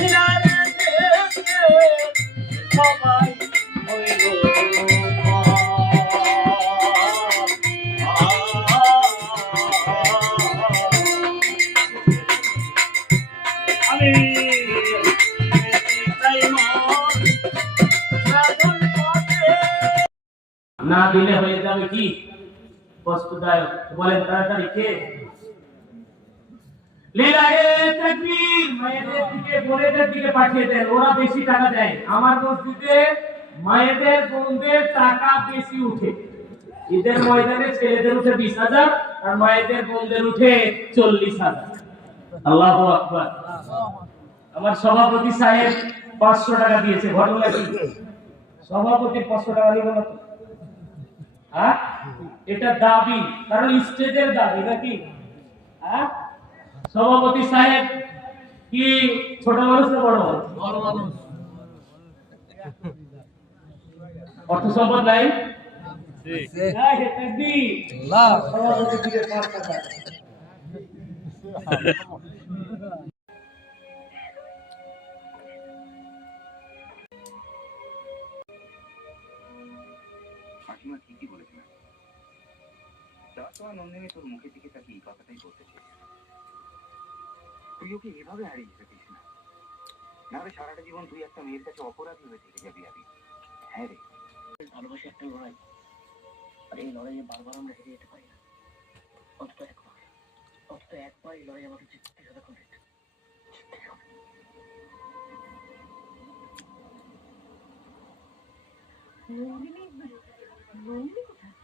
চেহারা দেখে সবাই হইল আমি না দিলে হয়ে যাবে কি কষ্টদায়ক। বলেন তাড়াতাড়ি কে? লিলাহে তাকবীর। মায়েদের দিকে বোনেদের দিকে পাঠিয়ে দেন, ওরা বেশি টাকা দেয়। আমার মসজিদে মায়েদের বোনদের টাকা বেশি উঠে। ঈদের ময়দানে ছেলেদের উঠে 20,000 আর মায়েদের বোনদের উঠে 40,000। আল্লাহু আকবার। আমার সভাপতি সাহেব 500 টাকা দিয়েছে। ঘটনা কি? সভাপতি 500 টাকা দিব না তো? হ্যাঁ, এটা দাবি, কারণ স্টেজের দাবি নাকি? হ্যাঁ, সভাপতি সাহেব কি ছোট মানুষ না বড় মানুষ? বড় মানুষ। অর্থ সম্পদ নাই। সভাপতি দিকে 5 টাকা। মাসিমা ঠিকই বলেছিলেন। যাওয়ার সময় নন্দিনী তোর মুখের দিকে তাকিয়ে এই কথাটাই বলতে চেয়েছিল। তুই ওকে এভাবে হারিয়ে যেতে দিস না, নাহলে সারাটা জীবন তুই একটা মেয়ের কাছে অপরাধী হয়ে থেকে যাবি। আমি হ্যাঁ রে, ভালোবাসা একটা লড়াই, আর এই লড়াইয়ে বারবার আমরা হেরে যেতে পারি না। অন্তত একবার এই লড়াই আমাকে জিততে হবে। নন্দিনী, নন্দিনী কোথায়?